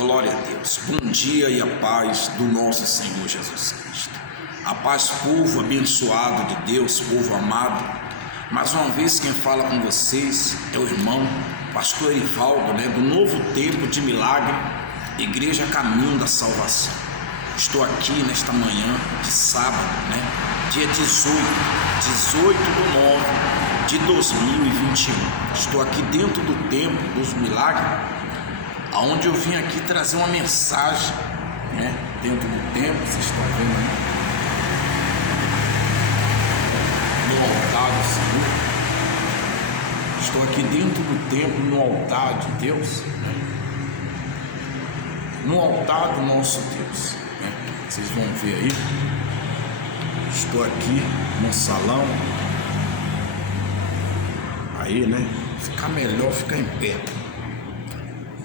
Glória a Deus. Bom dia e a paz do nosso Senhor Jesus Cristo. A paz, povo abençoado de Deus, povo amado. Mais uma vez quem fala com vocês é o irmão pastor Erivaldo, do Novo Tempo de Milagre, Igreja Caminho da Salvação. Estou aqui nesta manhã de sábado, dia 18 de 9 de 2021. Estou aqui dentro do Templo dos Milagres, aonde eu vim aqui trazer uma mensagem, dentro do templo. Vocês estão vendo aí, no altar do Senhor. Estou aqui dentro do templo, no altar de Deus, no altar do nosso Deus, Vocês vão ver aí. Estou aqui no salão. Aí, ficar melhor ficar em pé.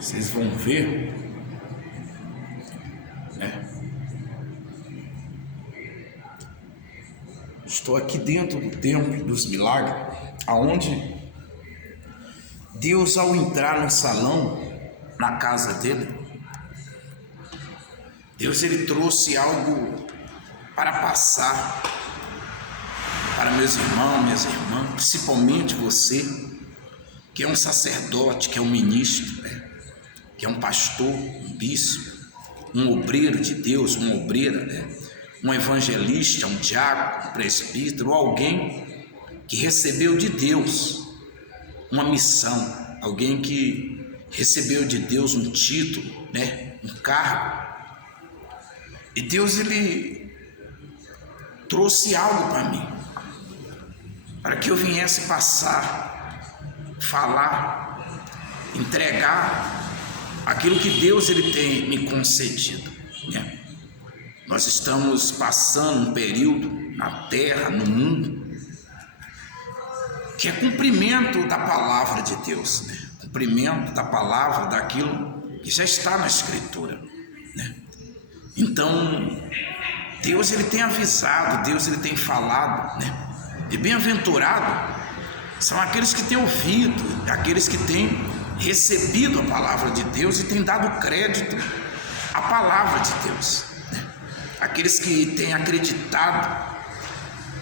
Vocês vão ver, Estou aqui dentro do Templo dos Milagres, aonde Deus, ao entrar no salão, na casa dele, Deus, ele trouxe algo para passar para meus irmãos, minhas irmãs, principalmente você, que é um sacerdote, que é um ministro, que é um pastor, um bispo, um obreiro de Deus, uma obreira, um evangelista, um diácono, um presbítero, alguém que recebeu de Deus uma missão, alguém que recebeu de Deus um título, um cargo. E Deus, ele trouxe algo para mim, para que eu viesse passar, falar, entregar aquilo que Deus, ele tem me concedido, Nós estamos passando um período na terra, no mundo, que é cumprimento da palavra de Deus, cumprimento da palavra, daquilo que já está na Escritura, Então, Deus, ele tem avisado, Deus, ele tem falado, E bem-aventurado são aqueles que têm ouvido, aqueles que têm recebido a palavra de Deus e têm dado crédito à palavra de Deus, Aqueles que têm acreditado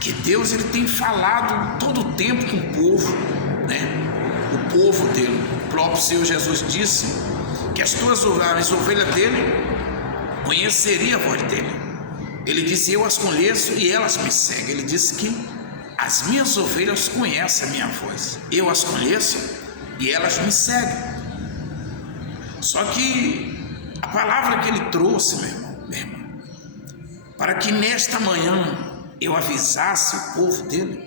que Deus, ele tem falado todo o tempo com o povo, O povo dele. O próprio Senhor Jesus disse que as ovelhas dele conheceriam a voz dele. Ele disse: eu as conheço e elas me seguem. Ele disse que as minhas ovelhas conhecem a minha voz. Eu as conheço e elas me seguem. Só que a palavra que ele trouxe, meu irmão, para que nesta manhã eu avisasse o povo dele,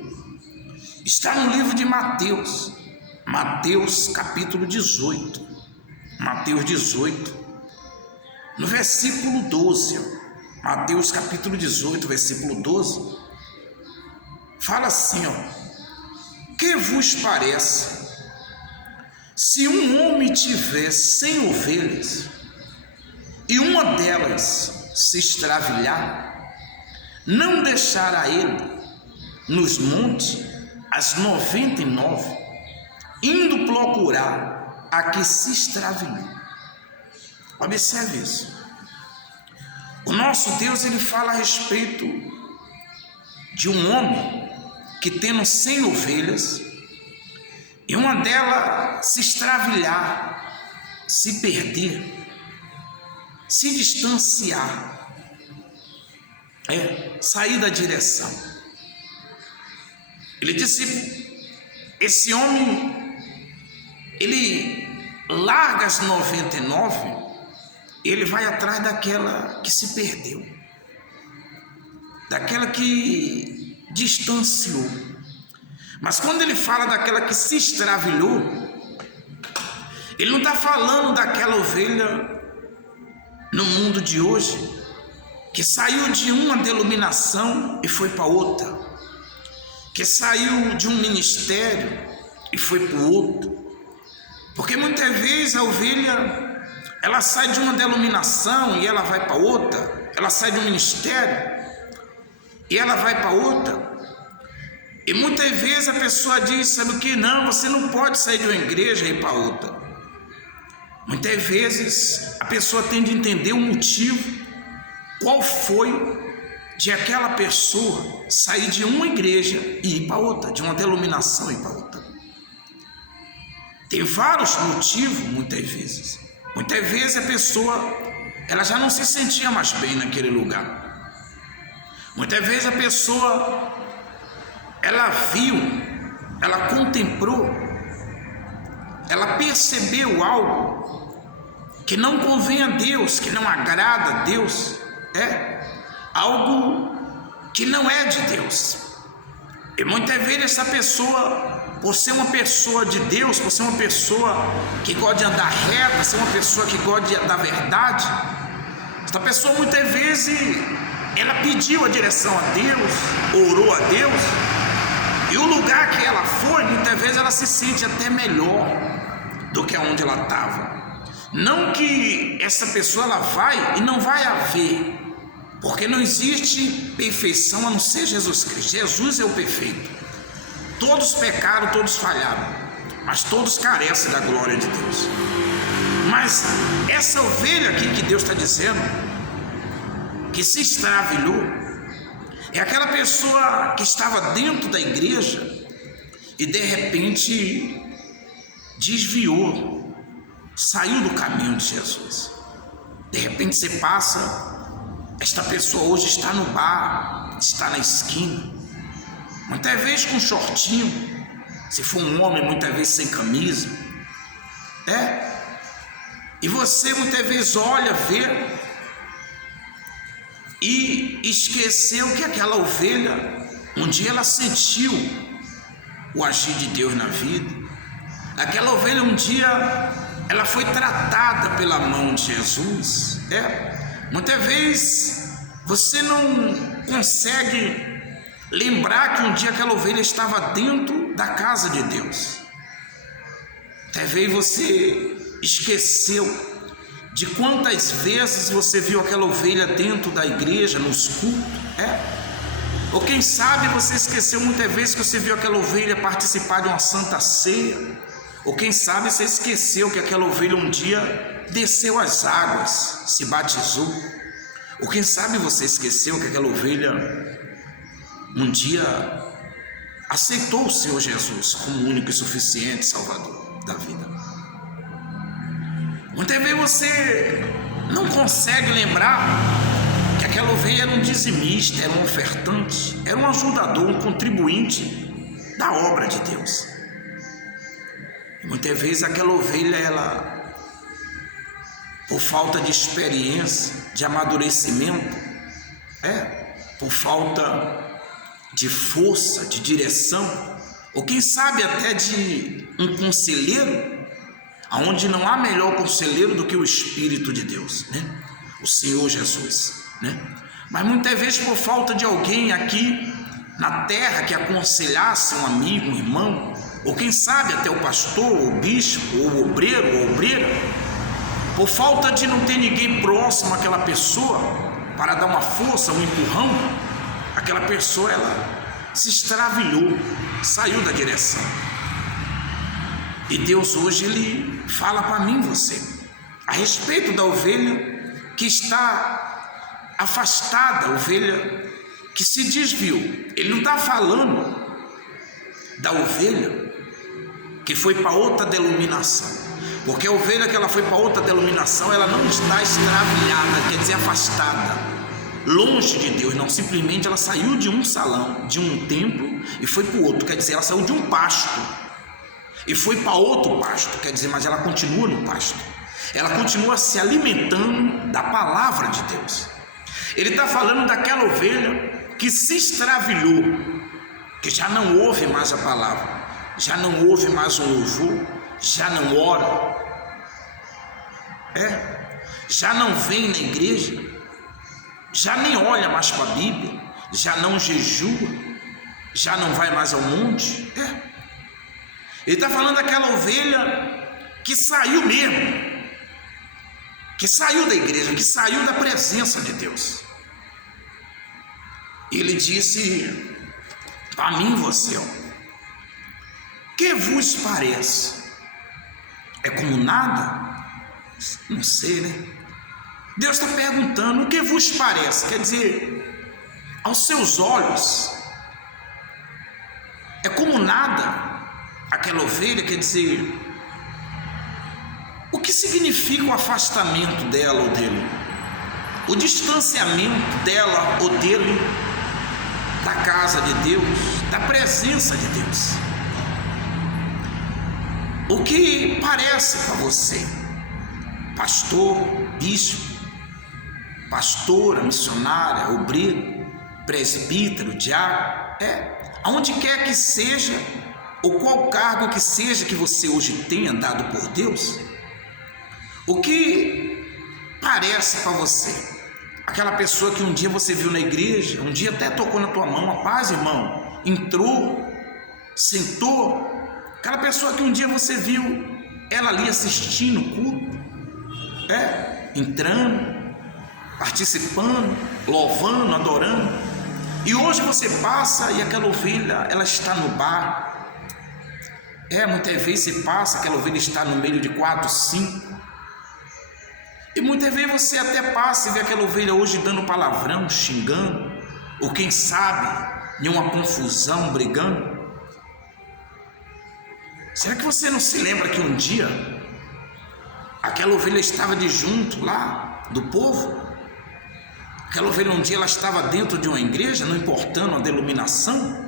está no livro de Mateus, Mateus capítulo 18, Mateus 18, no versículo 12, Mateus capítulo 18, versículo 12, fala assim, que vos parece, se um homem tiver 100 ovelhas, e uma delas se extraviar, não deixará ele nos montes as 99, indo procurar a que se extraviou. Observe isso. O nosso Deus, ele fala a respeito de um homem que, tendo 100 ovelhas, e uma delas se extraviar, se perder, se distanciar, sair da direção. Ele disse: esse homem, ele larga as 99, ele vai atrás daquela que se perdeu, daquela que distanciou. Mas quando ele fala daquela que se extraviou, ele não está falando daquela ovelha no mundo de hoje, que saiu de uma denominação e foi para outra, que saiu de um ministério e foi para o outro. Porque muitas vezes a ovelha, ela sai de uma denominação e ela vai para outra, ela sai de um ministério e ela vai para outra. E muitas vezes a pessoa diz, sabe o que? Não, você não pode sair de uma igreja e ir para outra. Muitas vezes a pessoa tem de entender o motivo, qual foi de aquela pessoa sair de uma igreja e ir para outra, de uma denominação e ir para outra. Tem vários motivos, muitas vezes. Muitas vezes a pessoa, ela já não se sentia mais bem naquele lugar. Muitas vezes a pessoa, ela viu, ela contemplou, ela percebeu algo que não convém a Deus, que não agrada a Deus, algo que não é de Deus. E muitas vezes essa pessoa, por ser uma pessoa de Deus, por ser uma pessoa que gosta de andar reta, ser uma pessoa que gosta da verdade, essa pessoa muitas vezes ela pediu a direção a Deus, orou a Deus, e o lugar que ela foi, muitas vezes ela se sente até melhor do que onde ela estava. Não que essa pessoa ela vai e não vai haver, porque não existe perfeição a não ser Jesus Cristo. Jesus é o perfeito. Todos pecaram, todos falharam, mas todos carecem da glória de Deus. Mas essa ovelha aqui que Deus está dizendo, que se extraviou, é aquela pessoa que estava dentro da igreja e de repente desviou, saiu do caminho de Jesus. De repente você passa, esta pessoa hoje está no bar, está na esquina, muitas vezes com shortinho, se for um homem, muitas vezes sem camisa, e você muitas vezes olha, vê, e esqueceu que aquela ovelha, um dia ela sentiu o agir de Deus na vida. Aquela ovelha um dia, ela foi tratada pela mão de Jesus, Muitas vezes você não consegue lembrar que um dia aquela ovelha estava dentro da casa de Deus. Talvez você esqueceu de quantas vezes você viu aquela ovelha dentro da igreja, nos cultos, Ou quem sabe você esqueceu muitas vezes que você viu aquela ovelha participar de uma santa ceia. Ou quem sabe você esqueceu que aquela ovelha um dia desceu as águas, se batizou. Ou quem sabe você esqueceu que aquela ovelha um dia aceitou o Senhor Jesus como o único e suficiente Salvador da vida. Muitas vezes você não consegue lembrar que aquela ovelha era um dizimista, era um ofertante, era um ajudador, um contribuinte da obra de Deus. E muitas vezes aquela ovelha, ela, por falta de experiência, de amadurecimento, por falta de força, de direção, ou quem sabe até de um conselheiro, aonde não há melhor conselheiro do que o Espírito de Deus, o Senhor Jesus, Mas muitas vezes por falta de alguém aqui na terra que aconselhasse um amigo, um irmão, ou quem sabe até o pastor, o bispo, ou o obreiro, ou obreira, por falta de não ter ninguém próximo àquela pessoa para dar uma força, um empurrão, aquela pessoa ela se extraviou, saiu da direção. E Deus hoje ele fala para mim e você a respeito da ovelha que está afastada, a ovelha que se desviou. Ele não está falando da ovelha que foi para outra denominação, porque a ovelha que ela foi para outra denominação, ela não está extraviada, quer dizer afastada, longe de Deus, não, simplesmente ela saiu de um salão, de um templo e foi para o outro, quer dizer, ela saiu de um pasto e foi para outro pasto, quer dizer, mas ela continua no pasto, ela continua se alimentando da palavra de Deus. Ele está falando daquela ovelha que se extraviou, que já não ouve mais a palavra, já não ouve mais um louvor, já não ora, já não vem na igreja, já nem olha mais para a Bíblia, já não jejua, já não vai mais ao monte. Ele está falando daquela ovelha que saiu mesmo, que saiu da igreja, que saiu da presença de Deus. Ele disse para mim e você, que vos parece? É como nada? Não sei, né? Deus está perguntando: o que vos parece? Quer dizer, aos seus olhos é como nada aquela ovelha. Quer dizer, o que significa o afastamento dela ou dele? O distanciamento dela ou dele da casa de Deus, da presença de Deus. O que parece para você, pastor, bispo, pastora, missionária, obreiro, presbítero, diácono, aonde quer que seja, ou qual cargo que seja que você hoje tenha dado por Deus, o que parece para você? Aquela pessoa que um dia você viu na igreja, um dia até tocou na tua mão: a paz, irmão, entrou, sentou. Aquela pessoa que um dia você viu ela ali assistindo o culto, entrando, participando, louvando, adorando, e hoje você passa e aquela ovelha, ela está no bar. Muitas vezes você passa, aquela ovelha está no meio de 4, 5, e muitas vezes você até passa e vê aquela ovelha hoje dando palavrão, xingando, ou quem sabe, em uma confusão, brigando. Será que você não se lembra que um dia aquela ovelha estava de junto lá do povo? Aquela ovelha um dia ela estava dentro de uma igreja, não importando a denominação,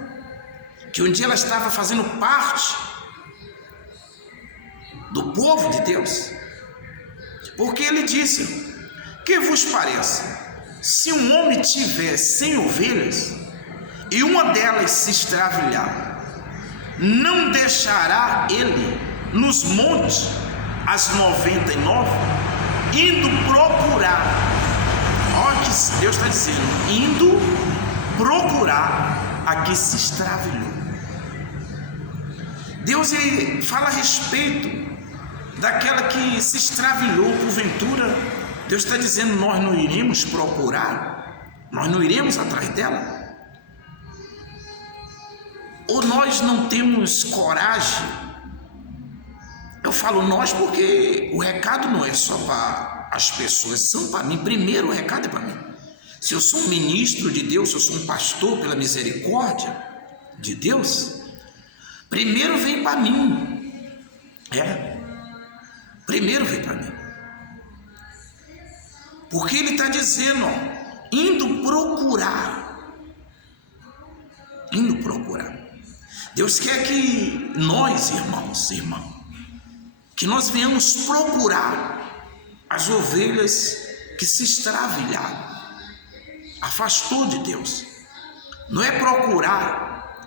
que um dia ela estava fazendo parte do povo de Deus. Porque ele disse: que vos parece? Se um homem tiver 100 ovelhas e uma delas se extraviar, não deixará ele nos montes as 99, indo procurar? Olha que Deus está dizendo: indo procurar a que se extraviou. Deus fala a respeito daquela que se extraviou porventura. Deus está dizendo: nós não iremos procurar, nós não iremos atrás dela. Ou nós não temos coragem? Eu falo nós porque o recado não é só para as pessoas, são para mim. Primeiro o recado é para mim. Se eu sou um ministro de Deus, se eu sou um pastor pela misericórdia de Deus, primeiro vem para mim. Primeiro vem para mim. Porque ele está dizendo, indo procurar. Indo procurar. Deus quer que nós, irmãos, que nós venhamos procurar as ovelhas que se extraviaram, afastou de Deus. Não é procurar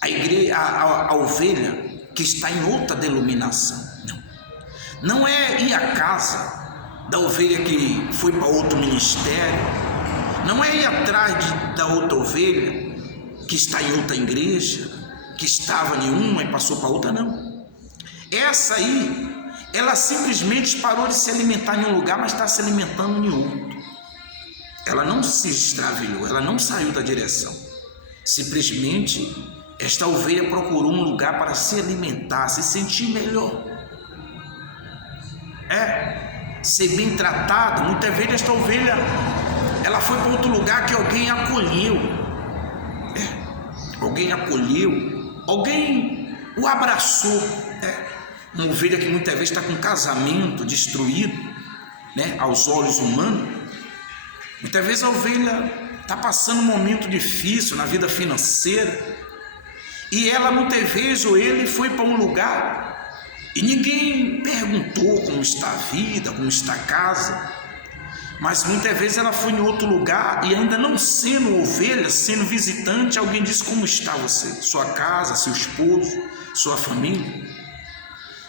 a ovelha que está em outra denominação, não é ir à casa da ovelha que foi para outro ministério, não é ir atrás da outra ovelha que está em outra igreja, que estava em uma e passou para outra, não. Essa aí, ela simplesmente parou de se alimentar em um lugar, mas está se alimentando em outro. Ela não se extraviou, ela não saiu da direção. Simplesmente, esta ovelha procurou um lugar para se alimentar, se sentir melhor. Ser bem tratada. Muitas vezes esta ovelha, ela foi para outro lugar que alguém acolheu. Alguém acolheu, alguém o abraçou. Uma ovelha que muitas vezes está com casamento destruído, aos olhos humanos. Muitas vezes a ovelha está passando um momento difícil na vida financeira, e ela muitas vezes, ou ele, foi para um lugar e ninguém perguntou como está a vida, como está a casa. Mas muitas vezes ela foi em outro lugar e, ainda não sendo ovelha, sendo visitante, alguém disse: como está você, sua casa, seu esposo, sua família?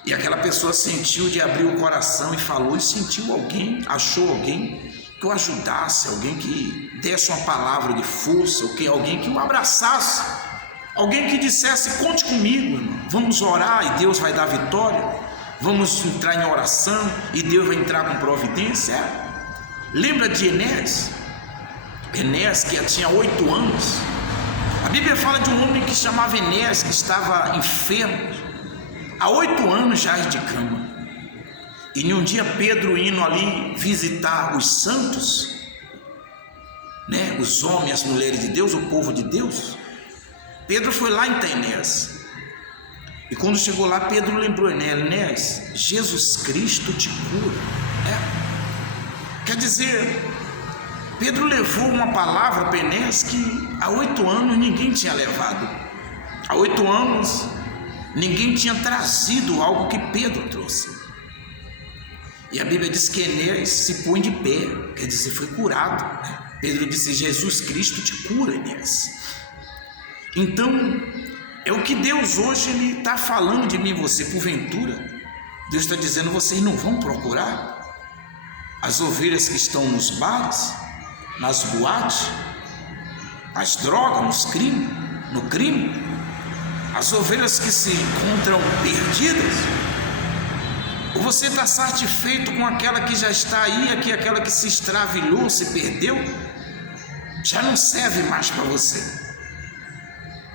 E aquela pessoa sentiu de abrir o coração e falou, e sentiu alguém, achou alguém que o ajudasse, alguém que desse uma palavra de força, alguém que o abraçasse, alguém que dissesse: conte comigo, irmão, vamos orar e Deus vai dar vitória, vamos entrar em oração e Deus vai entrar com providência. Lembra de Enéas? Enéas, que já tinha 8 anos. A Bíblia fala de um homem que chamava Enéas, que estava enfermo há 8 anos já de cama. E em um dia Pedro indo ali visitar os santos, né, os homens, as mulheres de Deus, o povo de Deus, Pedro foi lá em Enéas. E quando chegou lá, Pedro lembrou: Enéas, Jesus Cristo te cura. Quer dizer, Pedro levou uma palavra para Enéas que há 8 anos ninguém tinha levado. Há 8 anos ninguém tinha trazido algo que Pedro trouxe. E a Bíblia diz que Enéas se põe de pé, quer dizer, foi curado, né? Pedro disse: Jesus Cristo te cura, Enéas. Então, é o que Deus hoje Ele está falando de mim e você. Porventura, Deus está dizendo: vocês não vão procurar as ovelhas que estão nos bares, nas boates, nas drogas, no crime, as ovelhas que se encontram perdidas? Ou você está satisfeito com aquela que já está aí, aquela que se extraviou, se perdeu, já não serve mais para você?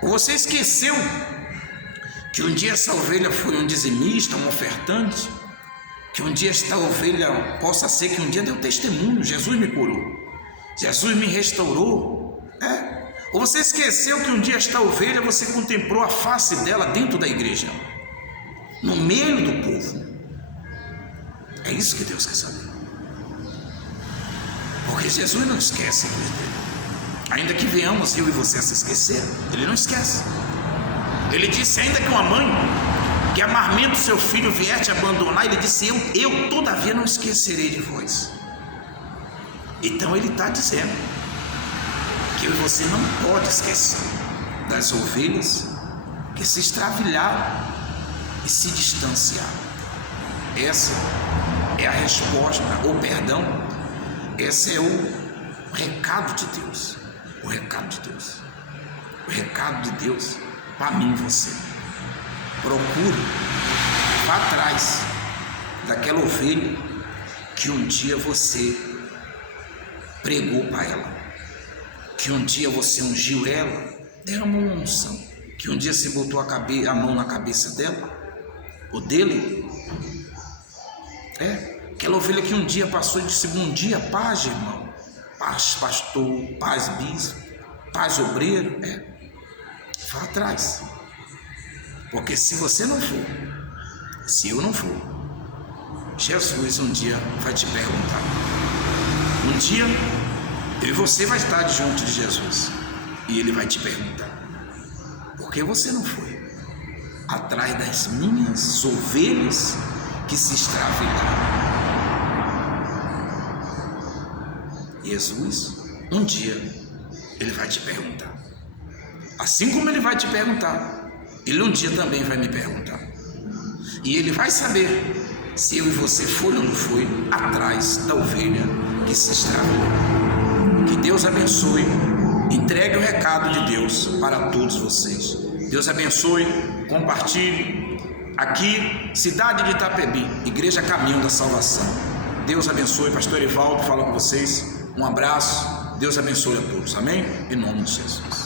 Ou você esqueceu que um dia essa ovelha foi um dizimista, um ofertante, que um dia esta ovelha possa ser que um dia deu testemunho: Jesus me curou, Jesus me restaurou. Ou você esqueceu que um dia esta ovelha você contemplou a face dela dentro da igreja, no meio do povo? É isso que Deus quer saber, porque Jesus não esquece dele. Ainda que venhamos eu e você a se esquecer, Ele não esquece. Ele disse: ainda que uma mãe que amamenta o seu filho vier te abandonar, Ele disse: eu todavia não esquecerei de vós. Então Ele está dizendo que eu e você não pode esquecer das ovelhas que se extraviaram e se distanciaram. Essa é a resposta, ou perdão, esse é o recado de Deus. O recado de Deus. O recado de Deus para mim e você. Procure, vá atrás daquela ovelha que um dia você pregou para ela, que um dia você ungiu ela, derramou uma unção, que um dia você botou a mão na cabeça dela, ou dele. Aquela ovelha que um dia passou e disse: bom dia, paz, irmão, paz, pastor, paz, bispo, paz, obreiro. Vá atrás, porque se você não for, se eu não for, Jesus um dia vai te perguntar. Um dia eu e você vai estar diante de Jesus e Ele vai te perguntar: por que você não foi atrás das minhas ovelhas que se extraviaram? Jesus um dia Ele vai te perguntar. Assim como Ele vai te perguntar, Ele um dia também vai me perguntar. E Ele vai saber se eu e você foi ou não foi atrás da ovelha que se extraviou. Que Deus abençoe. Entregue o recado de Deus para todos vocês. Deus abençoe. Compartilhe. Aqui, cidade de Itapebi, Igreja Caminho da Salvação. Deus abençoe. Pastor Erivaldo fala com vocês. Um abraço. Deus abençoe a todos. Amém? Em nome de Jesus.